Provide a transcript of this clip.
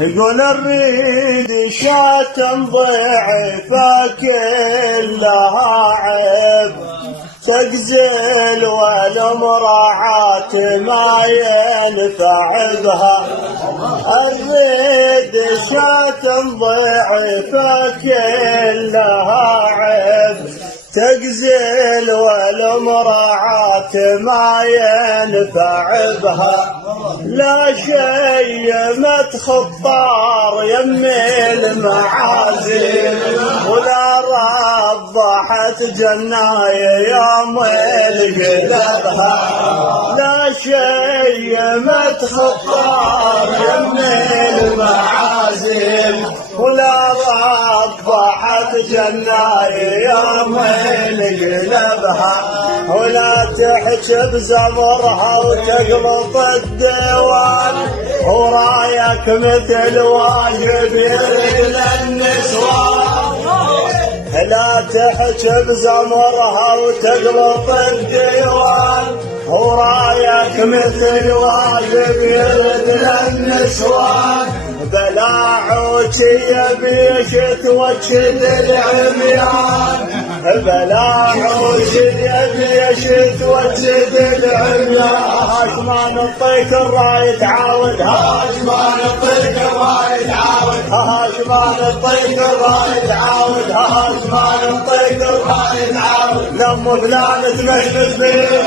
يقول نريد شاة ضعيفة كلها عيب تجزل والمراعاة ما ينفع بها. نريد شاة ضعيفة كلها عيب تجزل والمراعاة ما ينفع بها. لا شيء متخطار يمي المعازيم ولا رضحت جناي يوم القلبها. لا شيء متخطار يمي المعازيم ولا رضحت جناي يوم القلبها. ولا تحجب زمرها وتقلط الديوان ورايك مثل واجب يريد النسوان. لا تحجب زمرها وتقلط الديوان ورايك مثل واجب يريد النسوان. بلاعوتي يبيش توجد العميان بلاعوتي يبيش توجد العميان. هاش ما نطيك الراي تعاود هاش ما نطيك الراي تعاود هاش ما نطيك الراي تعاود هاش ما نطيك الراي تعاود. لم فلان تمشمش بيه